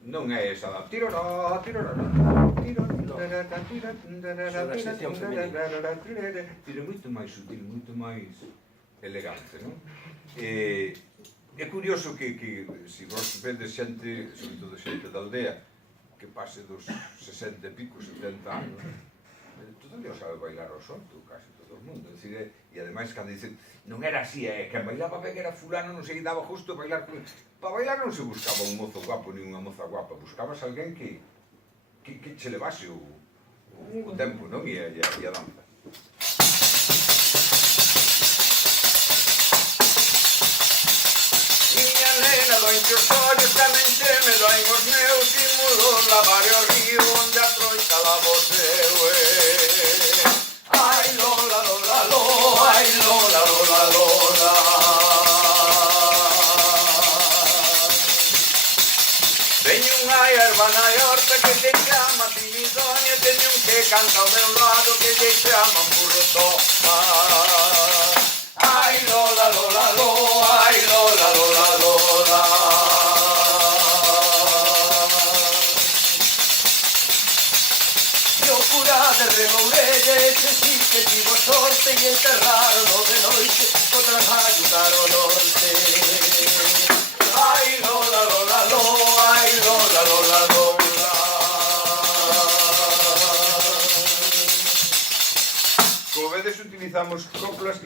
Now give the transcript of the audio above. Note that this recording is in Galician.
Non é esa da tirorá, tirorá, tira moito máis sutil, moito máis elegante, non? É curioso que se vos vedes xente, sobre todo xente da aldea, que pase dos 60 e pico, 70 anos, todavía sabe bailar ao solto, casi todo o mundo. E ademais, cando dicen, non era así, quen bailaba ben era fulano, non se lle daba justo bailar con... Para bailar non se buscaba un mozo guapo ni unha moza guapa, buscabas alguén que che levase o tempo, non? E a danza. Miña nena, dointe os ollos, tamén che me doen os meus símbolos, lavar o río onde a troita lavo o seu, ai lola, lola, lola, ai lola, lola, lola. Teño unha erva na horta que se chama timidonia, teño un que canta ao meu lado que se chama burro toma. Ai lola, lola, lola, ai lola, lola, lola. Yo cura de Remourelle, ese sí que tivo sorte e enterraron de noite, outras ayudar o norte. Ai lola, lola, lola, ai lola, lola, lola. Como vedes, utilizamos coplas